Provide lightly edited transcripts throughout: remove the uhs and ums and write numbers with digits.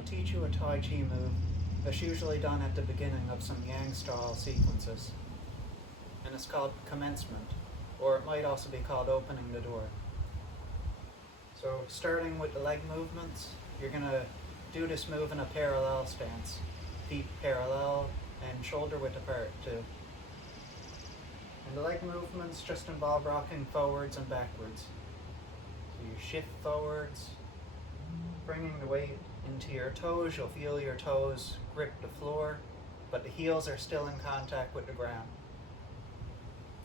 I'll teach you a Tai Chi move that's usually done at the beginning of some Yang style sequences. And it's called Commencement, or it might also be called opening the door. So starting with the leg movements, you're going to do this move in a parallel stance. Feet parallel and shoulder width apart too. And the leg movements just involve rocking forwards and backwards. So you shift forwards, bringing the weight into your toes. You'll feel your toes grip the floor, but the heels are still in contact with the ground.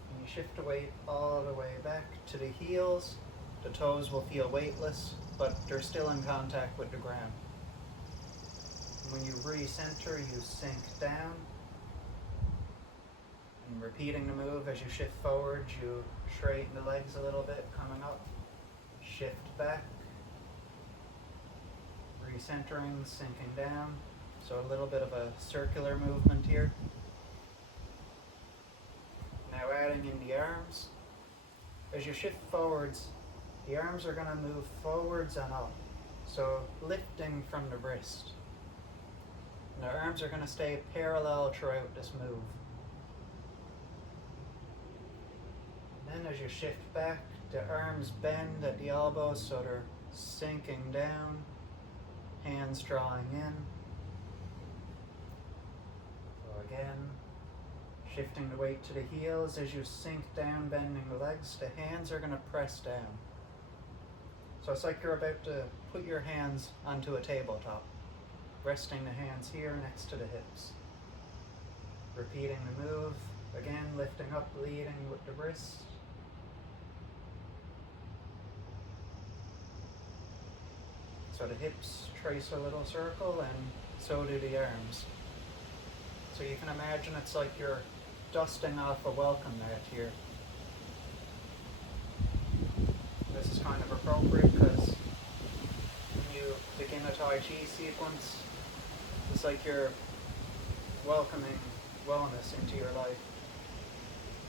And you shift the weight all the way back to the heels. The toes will feel weightless, but they're still in contact with the ground. And when you recenter, you sink down. And repeating the move as you shift forward, you straighten the legs a little bit, coming up, shift back, recentering, sinking down. So a little bit of a circular movement here. Now adding in the arms. As you shift forwards, the arms are going to move forwards and up. So lifting from the wrist. And the arms are going to stay parallel throughout this move. Then as you shift back, the arms bend at the elbows so they're sinking down, hands drawing in. So again, shifting the weight to the heels as you sink down, bending the legs, the hands are going to press down. So it's like you're about to put your hands onto a tabletop, resting the hands here next to the hips. Repeating the move, again lifting up, leading with the wrist. So the hips trace a little circle, and so do the arms. So you can imagine it's like you're dusting off a welcome mat here. This is kind of appropriate because when you begin a Tai Chi sequence, it's like you're welcoming wellness into your life.